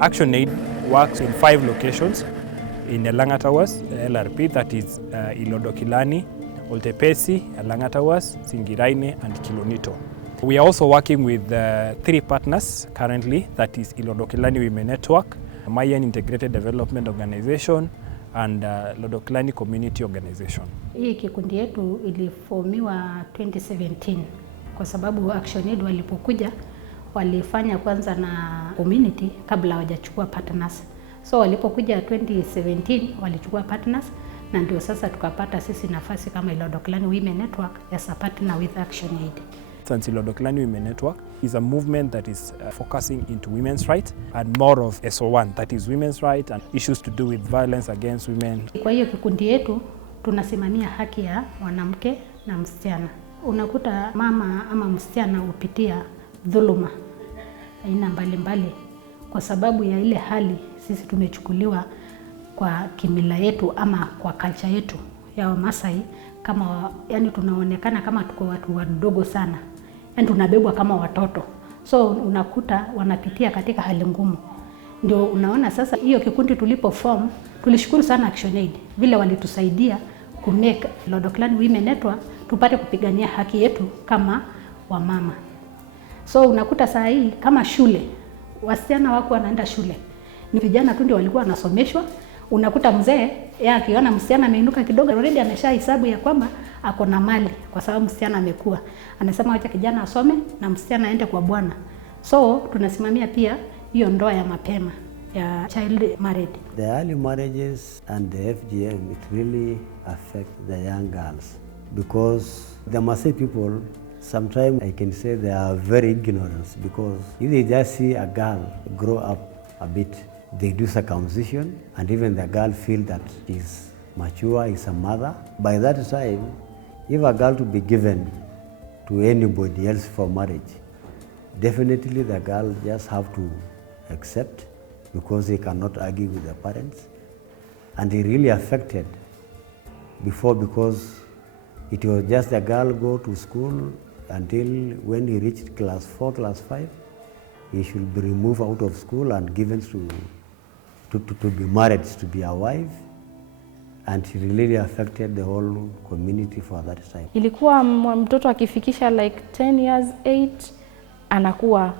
ActionAid works in 5 locations in Elangatawas, LRP, that is Ilodokilani, Oltepesi, Elangatawas, Singiraine, and Kilonito. We are also working with 3 partners currently, that is Ilodokilani Women Network, Mayan Integrated Development Organization, and Lodokilani Community Organization. Hii kikundi yetu iliformiwa 2017 kwa sababu ActionAid walipokuja walifanya kwanza na community kabla hawajachukua partners. So walipokuja 2017 walichukua partners na ndio sasa tukapata sisi nafasi kama Lodokilani Women Network as a partner with ActionAid. Lodokilani Women Network is a movement that is focusing into women's rights and more of SO1, that is women's rights and issues to do with violence against women. Kwa hiyo kikundi yetu tunasimamia haki ya mwanamke na msichana. Unakuta mama ama msichana upitia dhuluma aina mbalimbali kwa sababu ya ile hali sisi tumechukuliwa kwa kimila yetu ama kwa culture yetu ya Wamasai kama yani tunaonekana kama tuko watu wadogo sana. Yani tunabebwa kama watoto. So unakuta wanapitia katika hali ngumu. Ndio unaona sasa hiyo kikundi tulipo form tulishukuru sana ActionAid vile walitusaidia ku make Lodokilani Women Network tupate kupigania haki yetu kama wamama. So unakuta saa hii kama shule wasichana wako wanaenda shule. Ni vijana tu ndio walikuwa wanasomeshwa. Unakuta mzee yeye akiona msichana ameinuka kidogo already ameshahesabu ya kwamba ako na mali kwa sababu msichana amekuwa. Anasema acha kijana asome na msichana aende kwa bwana. So tunasimamia pia hiyo ndoa ya mapema ya child marriage. The early marriages and the FGM, it really affect the young girls because the Maasai people, sometimes I can say they are very ignorant because if they just see a girl grow up a bit, they do circumcision and even the girl feel that she's mature, is a mother. By that time, if a girl to be given to anybody else for marriage, definitely the girl just have to accept because they cannot argue with the parents. And they really affected before because it was just a girl go to school until when he reached class 4, class 5, he should be removed out of school and given to be married, to be a wife. And it really affected the whole community for that time. Ilikuwa mtoto akifikisha like 10 years, 8, anakuwa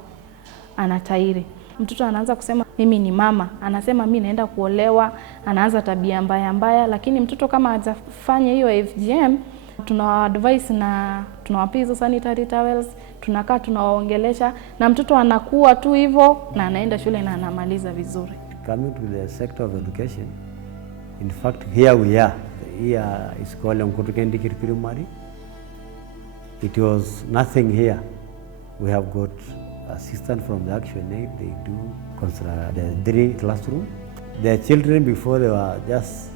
anatairi. Mtoto anaanza kusema mimi ni mama, anasema mimi naenda kuolewa, anaanza tabia mbaya, lakini mtoto kama hajafanya hiyo FGM, tunawaadvise na tunawapea hizo sanitary towels, tunakaa tunawaongelesha na mtoto anakuwa tu hivyo na anaenda shule na anamaliza vizuri. Coming to the sector of education, in fact here we are, here is called Nkotukendi Primary. It was nothing here. We have got assistance from the ActionAid, they do construct the 3 classrooms. The children before they were just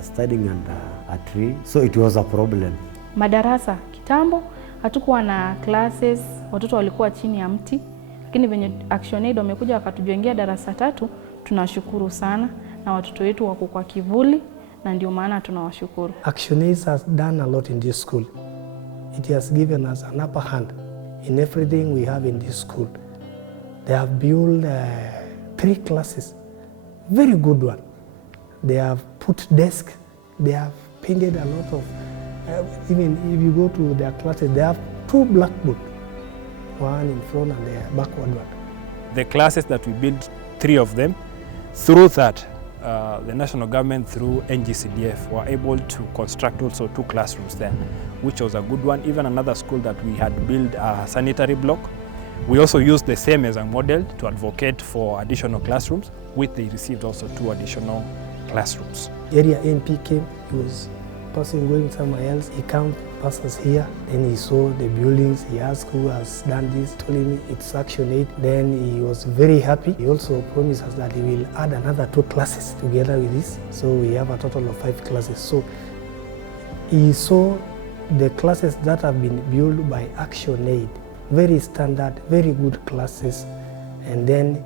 studying under a tree, so it was a problem. Madarasa kitambo hatukuwa na classes, watoto walikuwa chini ya mti, lakini venye ActionAid wamekuja wakatujengea darasa 3, tunashukuru sana na watoto wetu wako kwa kivuli na ndio maana tunawashukuru. ActionAid has done a lot in this school. It has given us an upper hand in everything we have in this school. They have built 3 classes, very good one. They have put desk, they have painted a lot of, even if you go to their classes, they have 2 blackboards, one in front and the backward one. The classes that we built, 3 of them, through that, the national government through NGCDF were able to construct also 2 classrooms there, which was a good one. Even another school that we had built a sanitary block, we also used the same as a model to advocate for additional classrooms, which they received also 2 additional classrooms. Area MP came, he was passing going somewhere else, he came passes here, then he saw the buildings, he asked who has done this, told him it's ActionAid, then he was very happy. He also promised us that he will add another 2 classes together with this, so we have a total of 5 classes. So he saw the classes that have been built by ActionAid, very standard, very good classes, and then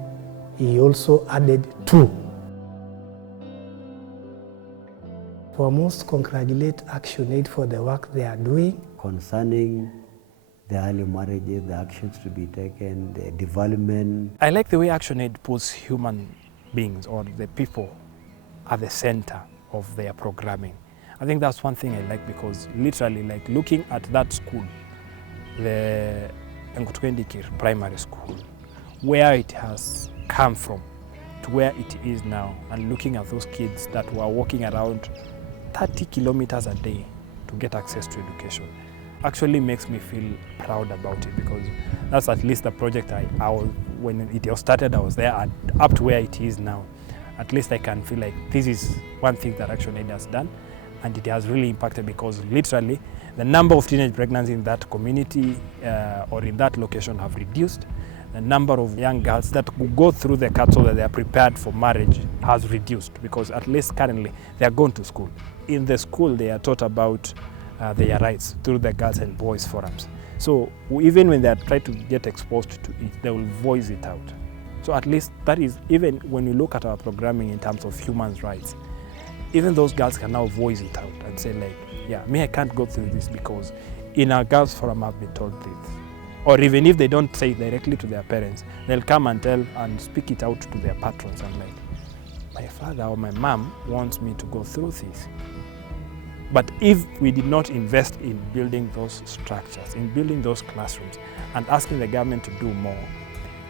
he also added 2. For most, congratulate ActionAid for the work they are doing. Concerning the early marriages, the actions to be taken, the development. I like the way ActionAid puts human beings or the people at the center of their programming. I think that's one thing I like, because literally, like, looking at that school, the Nkutwendikir Primary School, where it has come from to where it is now, and looking at those kids that were walking around 30 kilometers a day to get access to education, actually makes me feel proud about it, because that's at least the project when it was started, I was there, and up to where it is now. At least I can feel like this is one thing that ActionAid has done, and it has really impacted, because literally the number of teenage pregnancies in that community or in that location have reduced. The number of young girls that go through the cut so that they are prepared for marriage has reduced, because at least currently they are going to school. In the school they are taught about their rights through the girls and boys forums. So even when they are trying to get exposed to it, they will voice it out. So at least that is, even when you look at our programming in terms of human rights, even those girls can now voice it out and say, like, yeah, me, I can't go through this because in our girls forum I've been told this. Or even if they don't say it directly to their parents, they'll come and tell and speak it out to their patrons, and like, my father or my mom wants me to go through this. But if we did not invest in building those structures, in building those classrooms, and asking the government to do more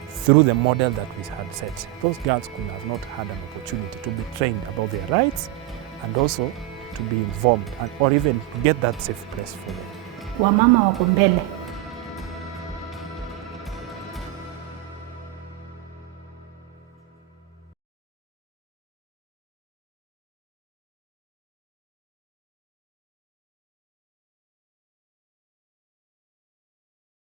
through the model that we had set, those girls could have not had an opportunity to be trained about their rights, and also to be informed, or even get that safe place for them. Wamama wako mbele.